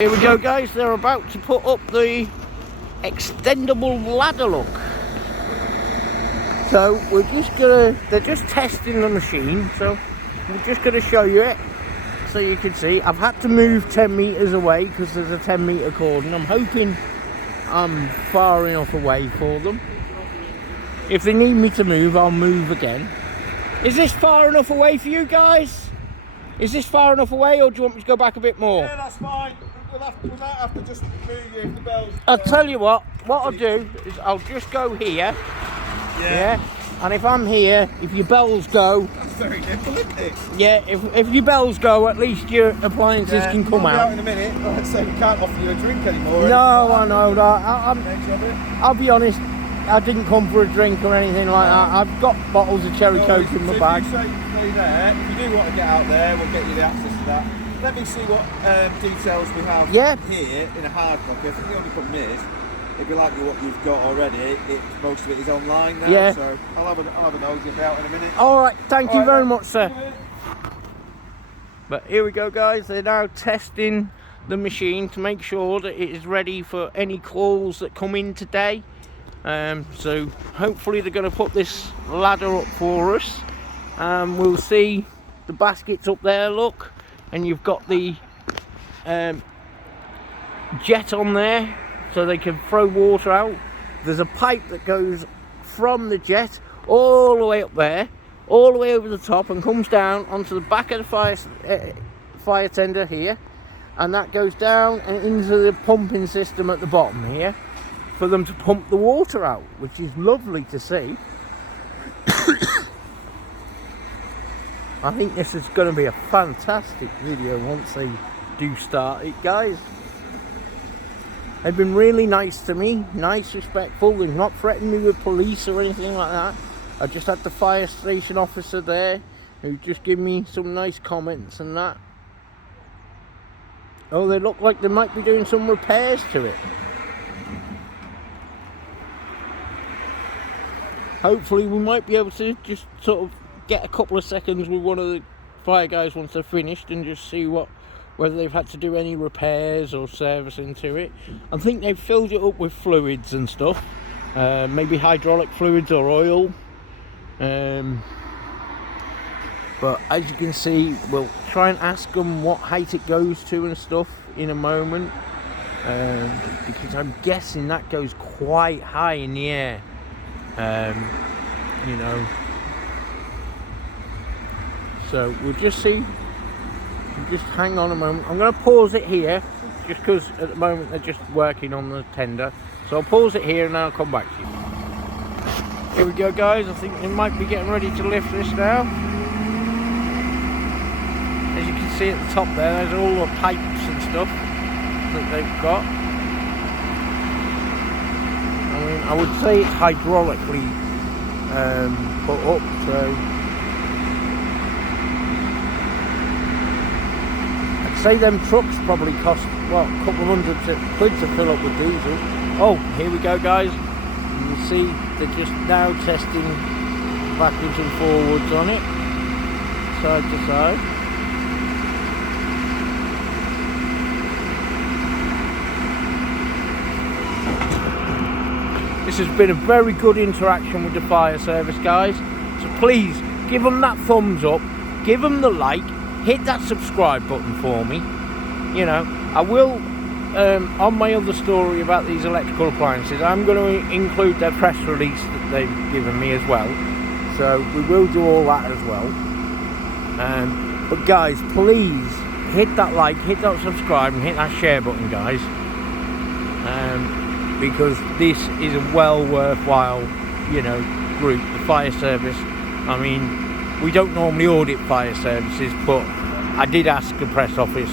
Here we go, guys. They're about to put up the extendable ladder look. So they're just testing the machine, so we're just gonna show you it so you can see. I've had to move 10 meters away because there's a 10-meter cordon. I'm hoping I'm far enough away for them. If they need me to move, I'll move again. Is this far enough away for you guys? Is this far enough away, or do you want me to go back a bit more? Yeah, that's fine. We might have to just move you if the bells. I'll tell you what I'll do is I'll just go here. Yeah. And if I'm here, if your bells go. That's very nimble, isn't it? Yeah, if your bells go, at least your appliances can come we'll be out. In a minute. Like I say, we can't offer you a drink anymore. No, I know that. I'll be honest, I didn't come for a drink or anything like that. I've got bottles of cherry coke in my bag. If you do want to get out there, we'll get you the access to that. Let me see what details we have here in a hard copy. I think the only problem is, if you like what you've got already, most of it is online now. Yeah. So I'll have a nosy out in a minute. All right, thank you very much, sir. But here we go, guys. They're now testing the machine to make sure that it is ready for any calls that come in today. So hopefully they're going to put this ladder up for us. We'll see the baskets up there, look, and you've got the jet on there so they can throw water out. There's a pipe that goes from the jet all the way up there, all the way over the top, and comes down onto the back of the fire tender here, and that goes down and into the pumping system at the bottom here for them to pump the water out, which is lovely to see. I think this is going to be a fantastic video once they do start it, guys. They've been really nice to me, nice, respectful. They've not threatened me with police or anything like that. I just had the fire station officer there who just gave me some nice comments and that. Oh, they look like they might be doing some repairs to it. Hopefully we might be able to just sort of get a couple of seconds with one of the fire guys once they're finished and just see whether they've had to do any repairs or servicing to it. I think they've filled it up with fluids and stuff, maybe hydraulic fluids or oil. But as you can see, we'll try and ask them what height it goes to and stuff in a moment, because I'm guessing that goes quite high in the air. You know, so we'll just see. Just hang on a moment. I'm going to pause it here just because at the moment they're just working on the tender, so I'll pause it here and then I'll come back to you. Here we go, guys. I think they might be getting ready to lift this now. As you can see at the top there's all the pipes and stuff that they've got. I mean, I would say it's hydraulically put up, so I'd say them trucks probably cost, well, a couple of hundred quid to fill up with diesel. Oh, here we go, guys. You can see they're just now testing backwards and forwards on it, side to side. This has been a very good interaction with the fire service, guys. So please give them that thumbs up, give them the like, hit that subscribe button for me. You know, I will, on my other story about these electrical appliances, I'm going to include their press release that they've given me as well. So we will do all that as well. But guys, please hit that like, hit that subscribe, and hit that share button, guys. Because this is a well worthwhile, you know, group, the fire service. I mean, we don't normally audit fire services, but I did ask the press office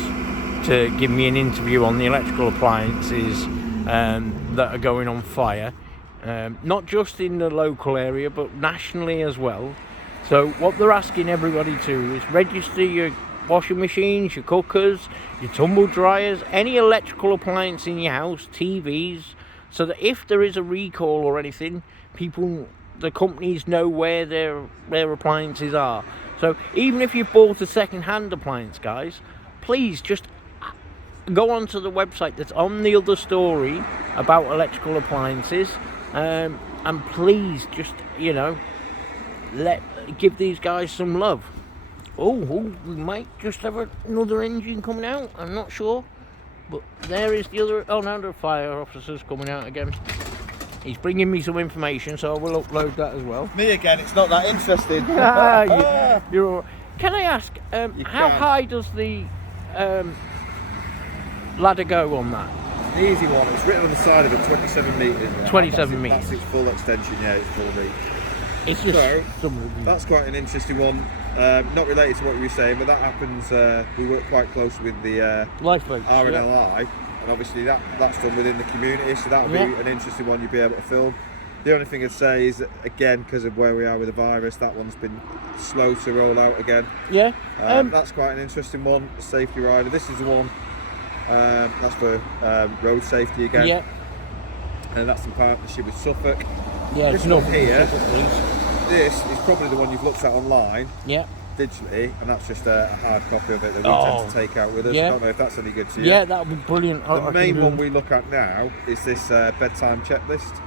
to give me an interview on the electrical appliances that are going on fire, not just in the local area but nationally as well. So what they're asking everybody to is register your washing machines, your cookers, your tumble dryers, any electrical appliance in your house, TVs, so that if there is a recall or anything, the companies know where their appliances are. So even if you've bought a second-hand appliance, guys, please just go onto the website that's on the other story about electrical appliances, and please just, you know, give these guys some love. Oh, we might just have another engine coming out. I'm not sure, but there is the other. Oh no, the fire officer's coming out again. He's bringing me some information, so I will upload that as well. Me again. It's not that interesting. You're all right. Can I ask, how high does the ladder go on that? It's an easy one. It's written on the side of it, 27 metres. 27 metres. That's its full extension, yeah, it's full reach. It's just that's quite an interesting one. Not related to what you were saying, but that happens. We work quite close with the lifeboats, RNLI, and obviously that's done within the community, so that would be an interesting one you'd be able to film. The only thing I'd say is that, again, because of where we are with the virus, that one's been slow to roll out again. Yeah. That's quite an interesting one, a safety rider. This is the one, that's for road safety again. Yeah. And that's in partnership with Suffolk. Yeah, this one here, this is probably the one you've looked at online. Yeah. Digitally, and that's just a hard copy of it that we tend to take out with us. Yeah. I don't know if that's any good to you. Yeah, that would be brilliant. The main one we look at now is this bedtime checklist.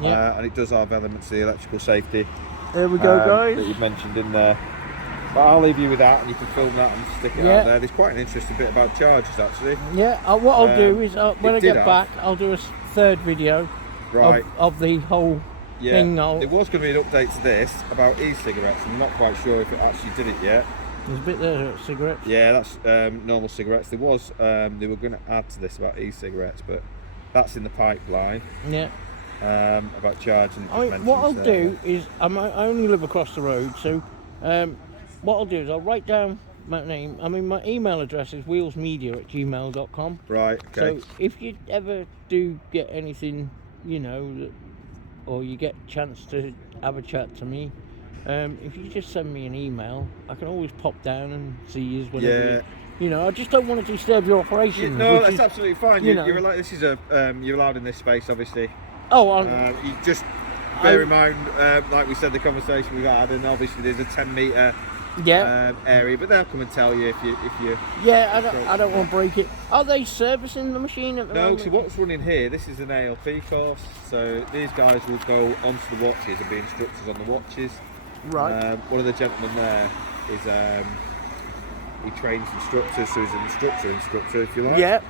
Yeah. And it does have elements of the electrical safety. There we go, guys. That you've mentioned in there. But I'll leave you with that, and you can film that and stick it out there. There's quite an interesting bit about charges, actually. Yeah, what I'll do is, when I get back, I'll do a third video of the whole thing. There was going to be an update to this about e-cigarettes. I'm not quite sure if it actually did it yet. There's a bit there, cigarettes. Yeah, that's normal cigarettes. They were going to add to this about e-cigarettes, but that's in the pipeline. Yeah. About charging. I mean, what I'll do is, I only live across the road, so what I'll do is I'll write down my name. I mean, my email address is wheelsmedia@gmail.com. Right, okay. So if you ever do get anything, you know, or you get a chance to have a chat to me, if you just send me an email, I can always pop down and see you whenever. Yeah. You know, I just don't want to disturb your operations. No, that's absolutely fine. You're like, this is you're allowed in this space, obviously. Oh, you just bear in mind, like we said, the conversation we've had, and obviously there's a 10-metre area, but they'll come and tell you if you. Yeah, I don't want to break it. Are they servicing the machine at the moment? No, so what's running here? This is an ALP course, so these guys will go onto the watches and be instructors on the watches. Right. One of the gentlemen there is he trains instructors, so he's an instructor, if you like. Yeah.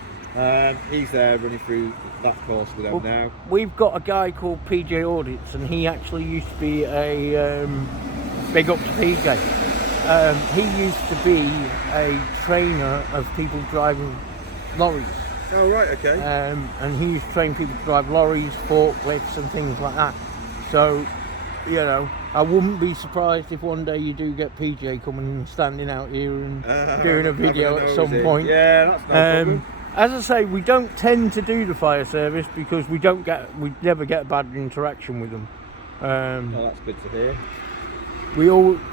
He's there running through that course with them now. We've got a guy called PJ Audits, and he actually used to be a big up to PJ. He used to be a trainer of people driving lorries. Oh right, okay. And he used to train people to drive lorries, forklifts, and things like that. So, you know, I wouldn't be surprised if one day you do get PJ coming and standing out here and doing a video at some point. Yeah, that's no problem. As I say, we don't tend to do the fire service because we never get a bad interaction with them. Oh, that's good to hear.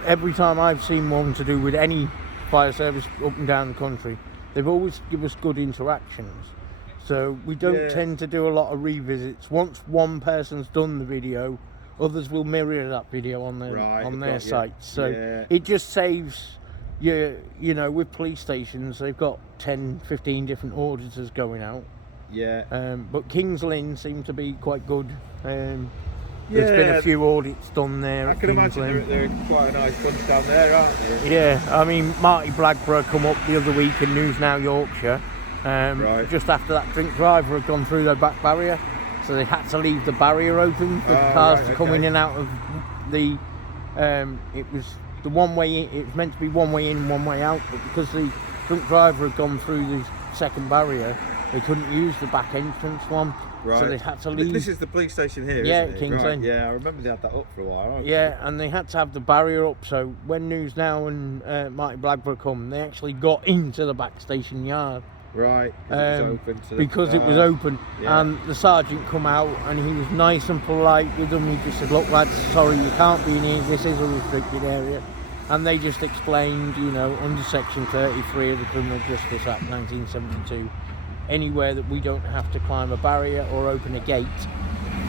Every time I've seen one to do with any fire service up and down the country, they've always given us good interactions. So we don't tend to do a lot of revisits. Once one person's done the video, others will mirror that video on their sites. So it just saves. You know, with police stations, they've got 10, 15 different auditors going out. Yeah. But King's Lynn seem to be quite good. There's been a few audits done there. I can imagine they're quite a nice bunch down there, aren't they? Yeah, I mean, Marty Blackburn come up the other week in News Now Yorkshire, just after that drink driver had gone through their back barrier. So they had to leave the barrier open for cars to come in and out of the... it was the one way in, it was meant to be one way in, one way out, but because the drunk driver had gone through the second barrier, they couldn't use the back entrance one. Right. So they had to leave. This is the police station here, yeah, isn't it? King's Lynn. Yeah, I remember they had that up for a while. Yeah, and they had to have the barrier up, so when News Now and Marty Blackburn come, they actually got into the back station yard. Right, because it was open, and the sergeant come out and he was nice and polite with them. He just said, "Look lads, sorry you can't be in here, this is a restricted area." And they just explained, you know, under section 33 of the Criminal Justice Act 1972, anywhere that we don't have to climb a barrier or open a gate,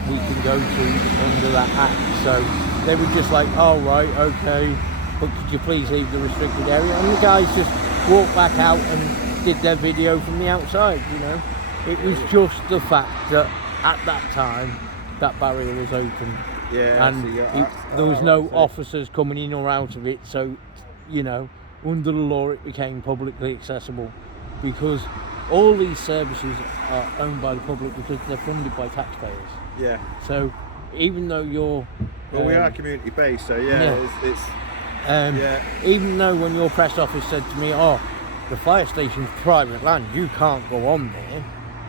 we can go to under that act. So they were just like, "Oh right, okay, but could you please leave the restricted area?" And the guys just walked back out and did their video from the outside, you know. It was just the fact that at that time that barrier was open, and there was no officers coming in or out of it, so, you know, under the law it became publicly accessible, because all these services are owned by the public because they're funded by taxpayers. Yeah. So even though you're... Well, we are community based, so it's even though when your press office said to me, oh, the fire station's private land, you can't go on there,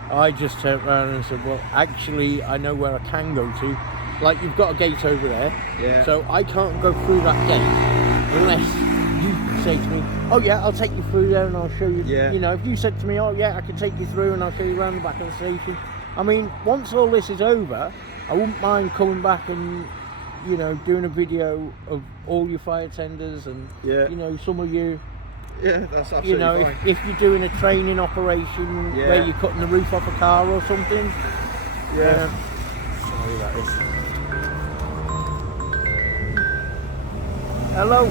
I just turned around and said, well, actually, I know where I can go to. Like, you've got a gate over there, so I can't go through that gate unless you say to me, oh yeah, I'll take you through there and I'll show you. You know, if you said to me, oh yeah, I can take you through and I'll show you around the back of the station. I mean, once all this is over, I wouldn't mind coming back and, you know, doing a video of all your fire tenders and, you know, some of you. Yeah, that's absolutely you know, fine. if you're doing a training operation where you're cutting the roof off a car or something. Sorry about this. Hello?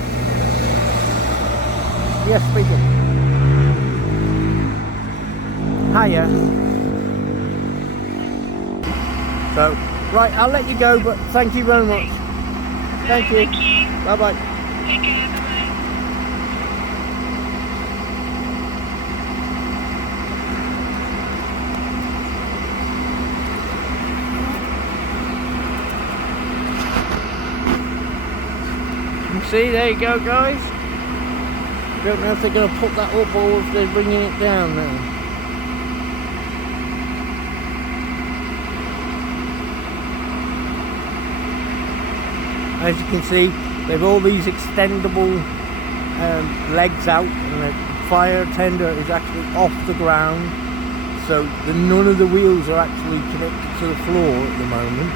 Yes, speaking. Hiya. So, right, I'll let you go, but thank you very much. Thank you. Bye-bye. Take care. Bye-bye. See, there you go, guys. Don't know if they're going to put that up or if they're bringing it down now. As you can see, they've all these extendable legs out, and the fire tender is actually off the ground, so none of the wheels are actually connected to the floor at the moment.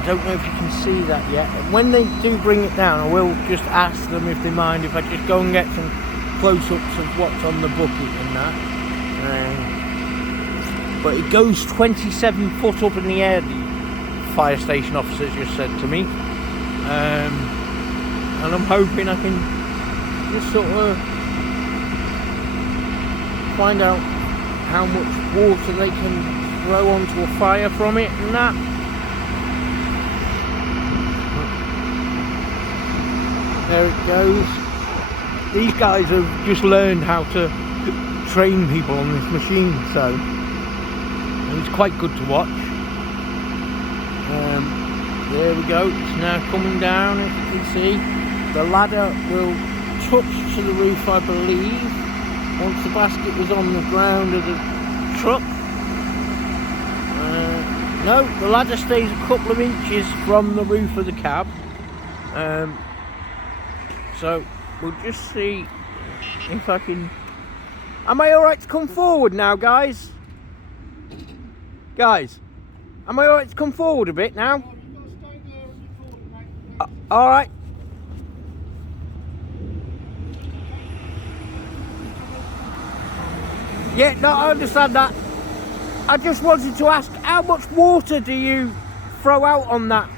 I don't know if you can see that yet. When they do bring it down, I will just ask them if they mind if I just go and get some close-ups of what's on the bucket and that. But it goes 27 foot up in the air, the fire station officers just said to me. And I'm hoping I can just sort of find out how much water they can throw onto a fire from it and that. There it goes. These guys have just learned how to train people on this machine, so it's quite good to watch. There we go, it's now coming down, as you can see. The ladder will touch to the roof, I believe, once the basket was on the ground of the truck. No, the ladder stays a couple of inches from the roof of the cab. So we'll just see if I can... Am I alright to come forward now, guys? Guys, am I alright to come forward a bit now? Alright. Yeah, no, I understand that. I just wanted to ask, how much water do you throw out on that?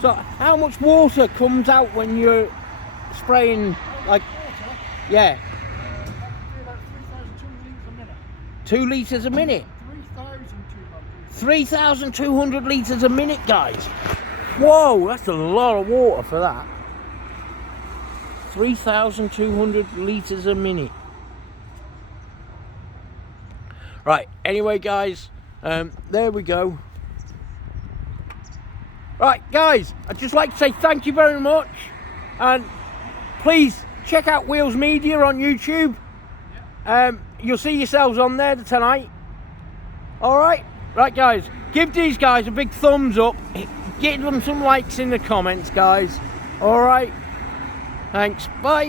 So, how much water comes out when you're spraying, like, yeah? 2 litres a minute? 3,200 litres a minute, guys. Whoa, that's a lot of water for that. 3,200 litres a minute. Right, anyway, guys, there we go. Right, guys, I'd just like to say thank you very much, and please check out Wheels Media on YouTube. You'll see yourselves on there tonight. Alright? Right, guys, give these guys a big thumbs up. Give them some likes in the comments, guys. Alright? Thanks. Bye.